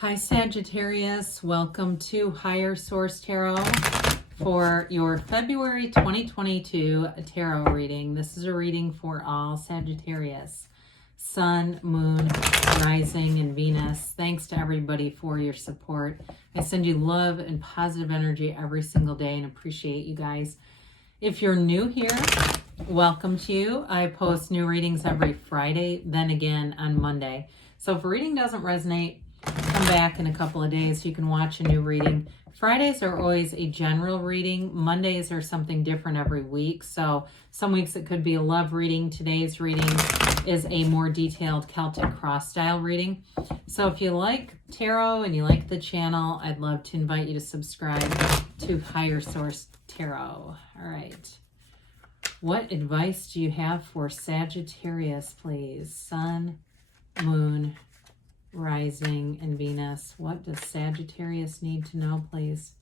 Hi Sagittarius, welcome to Higher Source Tarot for your February 2022 tarot reading. This is a reading for all Sagittarius, Sun, Moon, Rising, and Venus. Thanks to everybody for your support. I send you love and positive energy every single day and appreciate you guys. If you're new here, welcome to you. I post new readings every Friday, then again on Monday. So if a reading doesn't resonate, come back in a couple of days. You can watch a new reading. Fridays are always a general reading. Mondays are something different every week. So some weeks it could be a love reading. Today's reading is a more detailed Celtic cross style reading. So if you like tarot and you like the channel, I'd love to invite you to subscribe to Higher Source Tarot. All right. What advice do you have for Sagittarius, please? Sun, Moon, Rising, and Venus. What does Sagittarius need to know, please,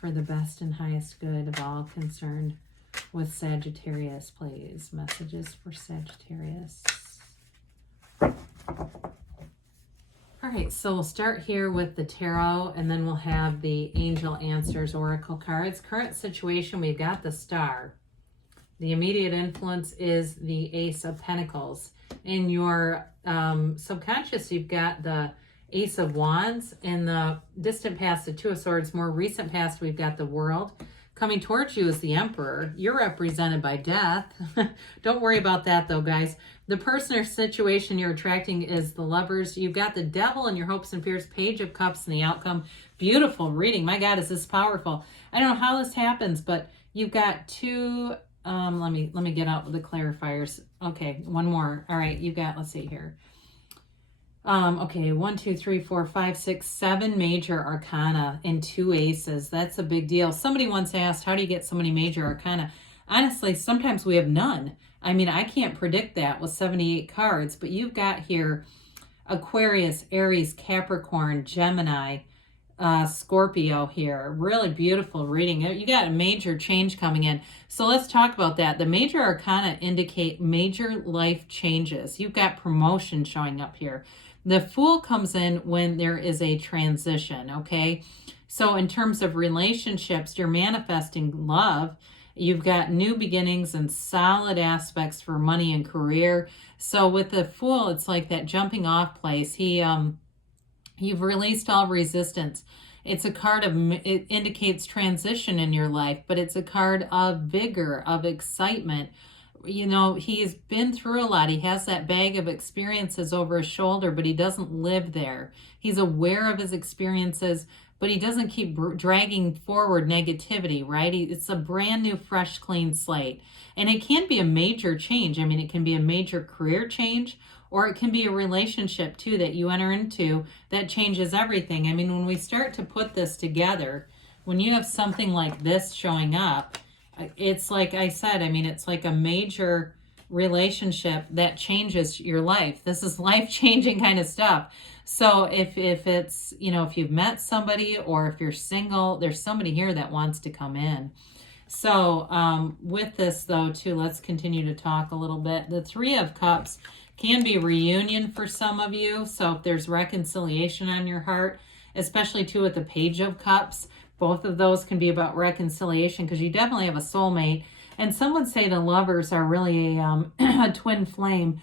for the best and highest good of all concerned with Sagittarius, please? Messages for Sagittarius. All right, so we'll start here with the tarot, and then we'll have the Angel Answers Oracle cards. Current situation, we've got the Star. The immediate influence is the Ace of Pentacles. In your subconscious, you've got the Ace of Wands. In the distant past, the Two of Swords. More recent past, we've got the World. Coming towards you is the Emperor. You're represented by death. Don't worry about that, though, guys. The person or situation you're attracting is the Lovers. You've got the Devil in your hopes and fears, Page of Cups, and the outcome. Beautiful reading. My God, is this powerful. I don't know how this happens, but you've got two... let me get out the clarifiers. Okay, one more. All right, you got, let's see here. Okay, 1, 2, 3, 4, 5, 6, 7 major arcana and 2 aces. That's a big deal. Somebody once asked, how do you get so many major arcana? Honestly, sometimes we have none. I mean, I can't predict that with 78 cards, but you've got here Aquarius, Aries, Capricorn, Gemini, Scorpio here. Really beautiful reading. You got a major change coming in. So let's talk about that. The major arcana indicate major life changes. You've got promotion showing up here. The Fool comes in when there is a transition, okay? So in terms of relationships, you're manifesting love. You've got new beginnings and solid aspects for money and career. So with the Fool, it's like that jumping off place. You've released all resistance. It's a card of, it indicates transition in your life, but it's a card of vigor, of excitement. You know, he's been through a lot. He has that bag of experiences over his shoulder, but he doesn't live there. He's aware of his experiences, but he doesn't keep dragging forward negativity, right? It's a brand new, fresh, clean slate. And it can be a major change. I mean, it can be a major career change, or it can be a relationship too that you enter into that changes everything. I mean, when we start to put this together, when you have something like this showing up, it's like I said, I mean, it's like a major relationship that changes your life. This is life-changing kind of stuff. So if it's, you know, if you've met somebody or if you're single, there's somebody here that wants to come in. So with this though too, let's continue to talk a little bit. The Three of Cups can be reunion for some of you. So if there's reconciliation on your heart, especially too with the Page of Cups, both of those can be about reconciliation because you definitely have a soulmate. And some would say the Lovers are really a twin flame.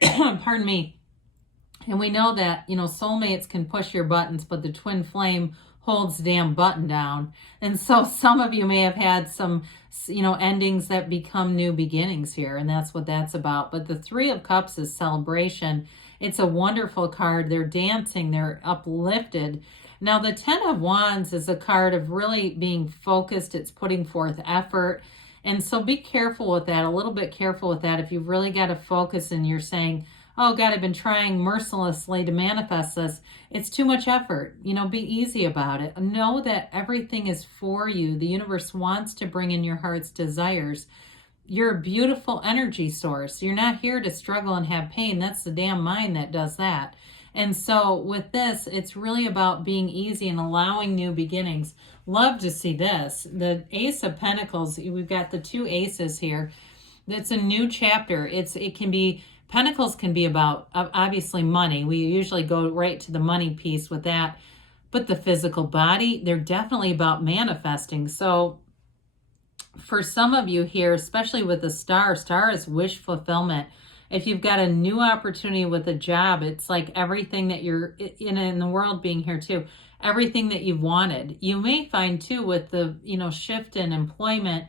Pardon me. And we know that, you know, soulmates can push your buttons, but the twin flame holds the damn button down. And so some of you may have had some, you know, endings that become new beginnings here, and that's what that's about. But the Three of Cups is celebration. It's a wonderful card. They're dancing, they're uplifted. Now the Ten of Wands is a card of really being focused. It's putting forth effort. And so be careful with that, a little bit careful with that. If you've really got to focus and you're saying, oh God, I've been trying mercilessly to manifest this. It's too much effort. You know, be easy about it. Know that everything is for you. The universe wants to bring in your heart's desires. You're a beautiful energy source. You're not here to struggle and have pain. That's the damn mind that does that. And so with this, it's really about being easy and allowing new beginnings. Love to see this. The Ace of Pentacles, we've got the 2 aces here. That's a new chapter. It can be Pentacles can be about, obviously, money. We usually go right to the money piece with that. But the physical body, they're definitely about manifesting. So for some of you here, especially with the star is wish fulfillment. If you've got a new opportunity with a job, it's like everything that you're in the world being here too, everything that you've wanted. You may find too with the, shift in employment,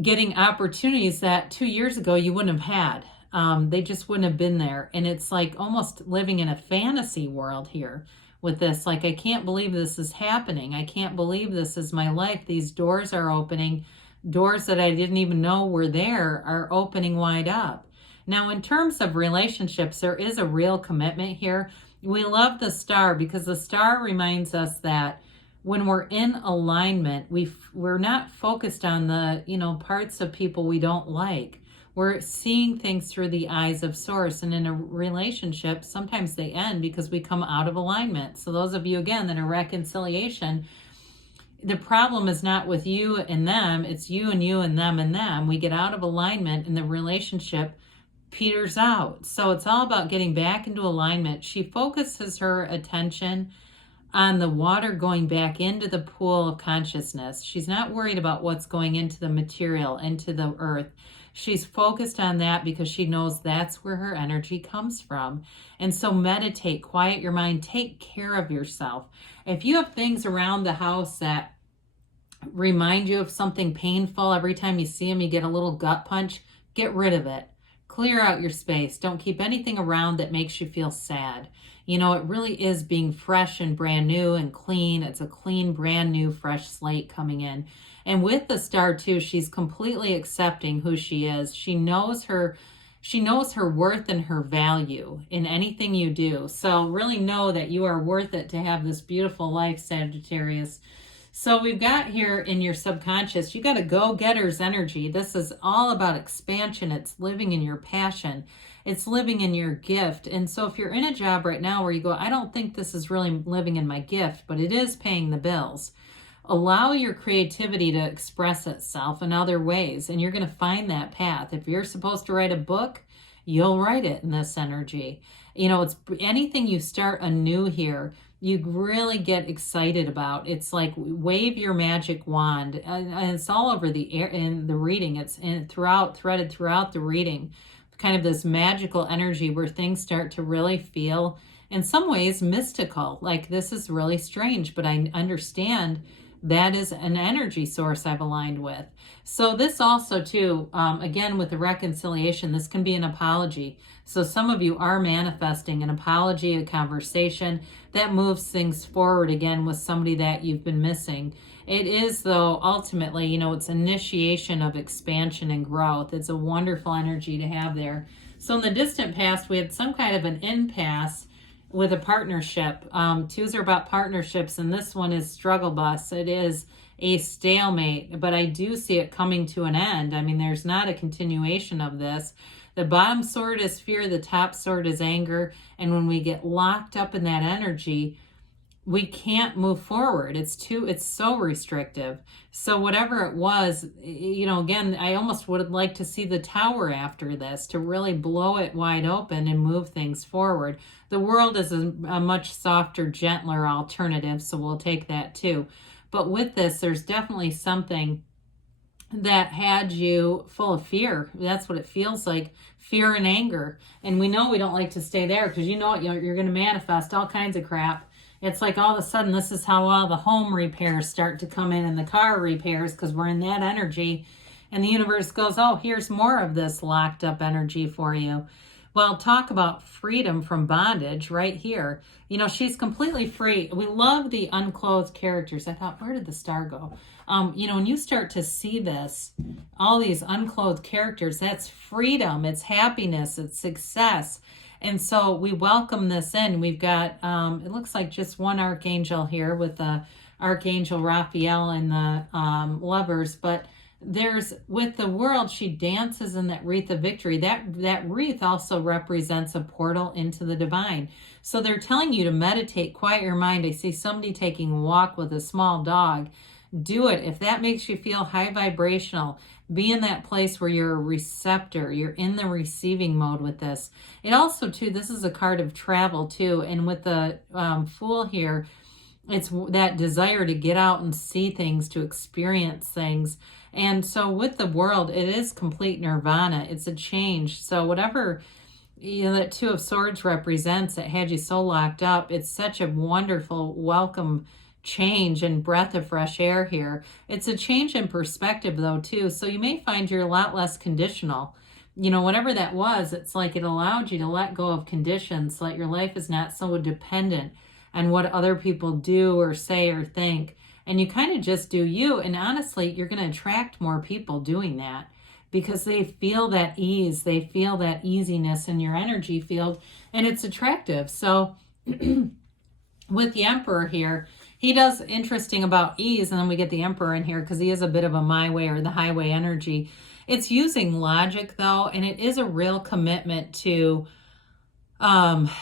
getting opportunities that 2 years ago you wouldn't have had. They just wouldn't have been there. And it's like almost living in a fantasy world here with this. Like, I can't believe this is happening. I can't believe this is my life. These doors are opening. Doors that I didn't even know were there are opening wide up. Now, in terms of relationships, there is a real commitment here. We love the star because the star reminds us that when we're in alignment, we're not focused on the, parts of people we don't like. We're seeing things through the eyes of source. And in a relationship, sometimes they end because we come out of alignment. So those of you, again, that are reconciliation, the problem is not with you and them, it's you and you and them and them. We get out of alignment and the relationship peters out. So it's all about getting back into alignment. She focuses her attention on the water going back into the pool of consciousness. She's not worried about what's going into the material, into the earth. She's focused on that because she knows that's where her energy comes from. And so meditate, quiet your mind, take care of yourself. If you have things around the house that remind you of something painful, every time you see them, you get a little gut punch, get rid of it. Clear out your space. Don't keep anything around that makes you feel sad. It really is being fresh and brand new and clean. It's a clean, brand new, fresh slate coming in. And with the star too, she's completely accepting who she is. She knows her worth and her value in anything you do. So really know that you are worth it to have this beautiful life, Sagittarius. So we've got here in your subconscious, you got a go-getter's energy. This is all about expansion. It's living in your passion. It's living in your gift. And so if you're in a job right now where you go, I don't think this is really living in my gift, but it is paying the bills. Allow your creativity to express itself in other ways, and you're going to find that path. If you're supposed to write a book, you'll write it in this energy. It's anything you start anew here, you really get excited about. It's like wave your magic wand, and it's all over the air in the reading. It's threaded throughout the reading, kind of this magical energy where things start to really feel, in some ways, mystical. Like, this is really strange, but I understand that is an energy source I've aligned with. So this also too, again, with the reconciliation, this can be an apology. So some of you are manifesting an apology, a conversation that moves things forward again with somebody that you've been missing. It is, though, ultimately, it's initiation of expansion and growth. It's a wonderful energy to have there. So in the distant past, we had some kind of an impasse with a partnership. Twos are about partnerships, and this one is struggle bus. It is a stalemate, but I do see it coming to an end. I mean, there's not a continuation of this. The bottom sword is fear, the top sword is anger, and when we get locked up in that energy, we can't move forward. It's so restrictive. So whatever it was, again, I almost would like to see the tower after this to really blow it wide open and move things forward. The world is a much softer, gentler alternative, so we'll take that too. But with this, there's definitely something that had you full of fear. That's what it feels like, fear and anger. And we know we don't like to stay there because you're going to manifest all kinds of crap. It's like all of a sudden, this is how all the home repairs start to come in and the car repairs, because we're in that energy. And the universe goes, oh, here's more of this locked up energy for you. Well, talk about freedom from bondage right here. She's completely free. We love the unclothed characters. I thought, where did the star go? When you start to see this, all these unclothed characters, that's freedom, it's happiness, it's success. And so we welcome this in. We've got, it looks like just one archangel here with the Archangel Raphael and the lovers. But with the world, she dances in that wreath of victory. That wreath also represents a portal into the divine. So they're telling you to meditate, quiet your mind. I see somebody taking a walk with a small dog. do it. If that makes you feel high vibrational, be in that place where you're a receptor, you're in the receiving mode with this. It also, too, this is a card of travel, too. And with the Fool here, it's that desire to get out and see things, to experience things. And so with the World, it is complete nirvana. It's a change. So whatever, you know, that Two of Swords represents that had you so locked up, it's such a wonderful, welcome change and breath of fresh air here. It's a change in perspective, though, too. So you may find you're a lot less conditional. You know, whatever that was, it's like it allowed you to let go of conditions so that your life is not so dependent on what other people do or say or think. And you kind of just do you. And honestly, you're going to attract more people doing that because they feel that ease. They feel that easiness in your energy field, and it's attractive. So with the Emperor here, he does interesting about ease, and then we get the Emperor in here because he is a bit of a my way or the highway energy. It's using logic, though, and it is a real commitment to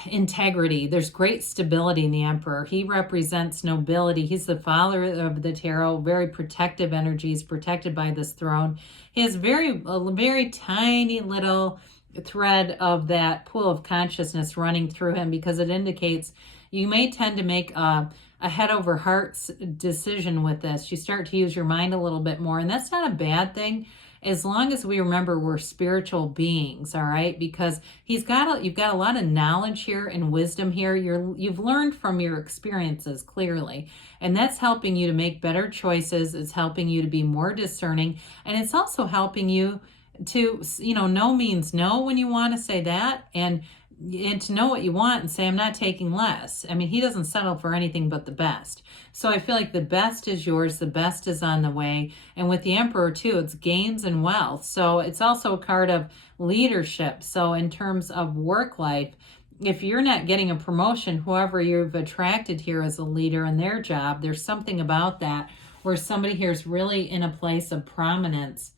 integrity. There's great stability in the Emperor. He represents nobility. He's the father of the tarot, very protective energies, protected by this throne. He has a very tiny little thread of that pool of consciousness running through him because it indicates you may tend to make a head over heart decision with this. You start to use your mind a little bit more, and that's not a bad thing as long as we remember we're spiritual beings, all right? Because you've got a lot of knowledge here and wisdom here. You've learned from your experiences, clearly, and that's helping you to make better choices. It's helping you to be more discerning, and it's also helping you to, you know, no means no when you want to say that, and to know what you want and say, I'm not taking less. I mean, he doesn't settle for anything but the best. So I feel like the best is yours. The best is on the way. And with the Emperor, too, it's gains and wealth. So it's also a card of leadership. So in terms of work life, if you're not getting a promotion, whoever you've attracted here as a leader in their job, there's something about that where somebody here is really in a place of prominence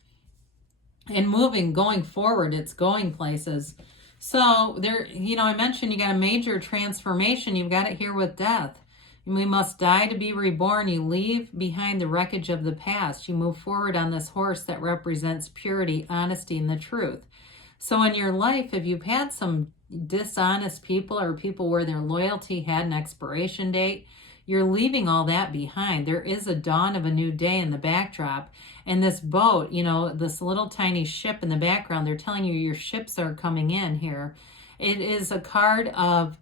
and going forward. It's going places. So there, you know, I mentioned you got a major transformation. You've got it here with death. We must die to be reborn. You leave behind the wreckage of the past. You move forward on this horse that represents purity, honesty, and the truth. So in your life, if you've had some dishonest people or people where their loyalty had an expiration date, you're leaving all that behind. There is a dawn of a new day in the backdrop. And this boat, you know, this little tiny ship in the background, they're telling you your ships are coming in here. It is a card of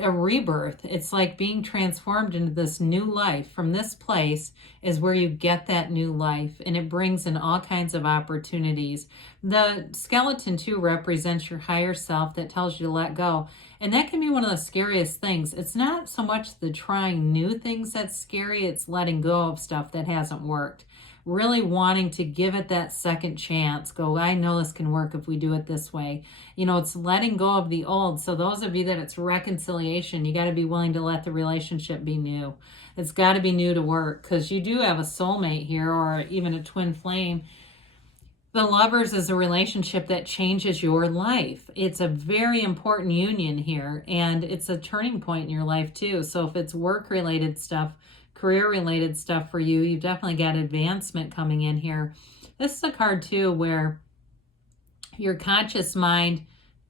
a rebirth. It's like being transformed into this new life. From this place is where you get that new life, and it brings in all kinds of opportunities. The skeleton, too, represents your higher self that tells you to let go. And that can be one of the scariest things. It's not so much the trying new things that's scary, it's letting go of stuff that hasn't worked. Really wanting to give it that second chance. Go, I know this can work if we do it this way. You know, it's letting go of the old. So those of you that it's reconciliation, you got to be willing to let the relationship be new. It's got to be new to work because you do have a soulmate here or even a twin flame. The Lovers is a relationship that changes your life. It's a very important union here, and it's a turning point in your life too. So if it's work-related stuff, career-related stuff for you, you've definitely got advancement coming in here. This is a card too where your conscious mind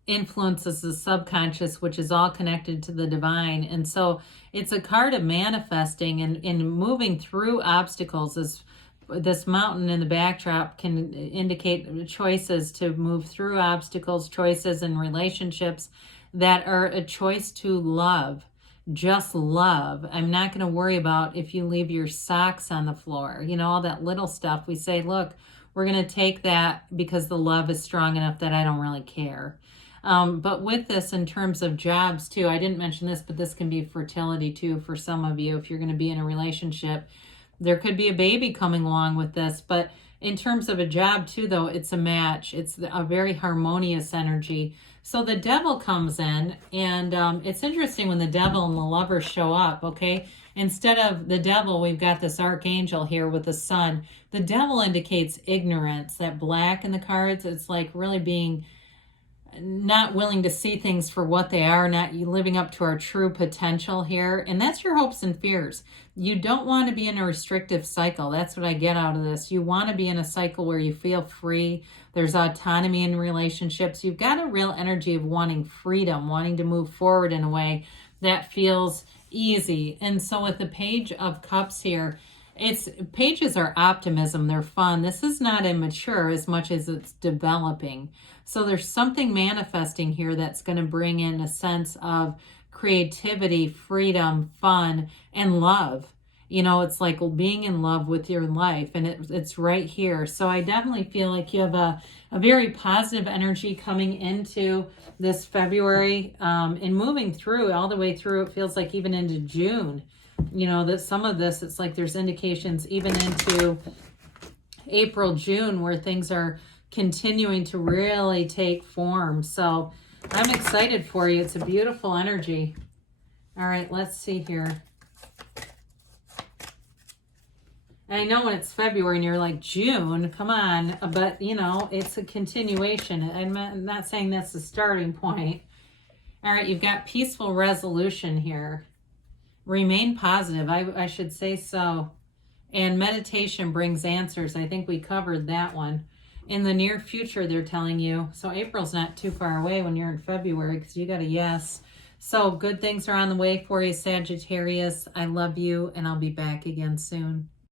influences the subconscious, which is all connected to the divine. And so it's a card of manifesting and moving through obstacles. This mountain in the backdrop can indicate choices to move through obstacles, choices in relationships that are a choice to love. Just love. I'm not going to worry about if you leave your socks on the floor. You know, all that little stuff. We say, look, we're going to take that because the love is strong enough that I don't really care. But with this, in terms of jobs too, I didn't mention this, but this can be fertility too for some of you. If you're going to be in a relationship, there could be a baby coming along with this. But in terms of a job too, though, it's a match. It's a very harmonious energy. So the Devil comes in, and it's interesting when the Devil and the Lovers show up, okay? Instead of the Devil, we've got this Archangel here with the Sun. The Devil indicates ignorance. That black in the cards, it's like really being not willing to see things for what they are, not living up to our true potential here. And that's your hopes and fears. You don't want to be in a restrictive cycle. That's what I get out of this. You want to be in a cycle where you feel free. There's autonomy in relationships. You've got a real energy of wanting freedom, wanting to move forward in a way that feels easy. And so with the Page of Cups here, pages are optimism. They're fun. This is not immature as much as it's developing. So there's something manifesting here that's going to bring in a sense of creativity, freedom, fun, and love. You know, it's like being in love with your life, and it's right here. So I definitely feel like you have a very positive energy coming into this February and moving through all the way through. It feels like even into June. You know, that some of this, it's like there's indications even into April, June, where things are continuing to really take form. So I'm excited for you. It's a beautiful energy. All right, let's see here. And I know when it's February and you're like, June, come on. But, you know, it's a continuation. I'm not saying that's the starting point. All right, you've got peaceful resolution here. Remain positive. I should say so. And meditation brings answers. I think we covered that one. In the near future, they're telling you. So April's not too far away when you're in February because you got a yes. So good things are on the way for you, Sagittarius. I love you, and I'll be back again soon.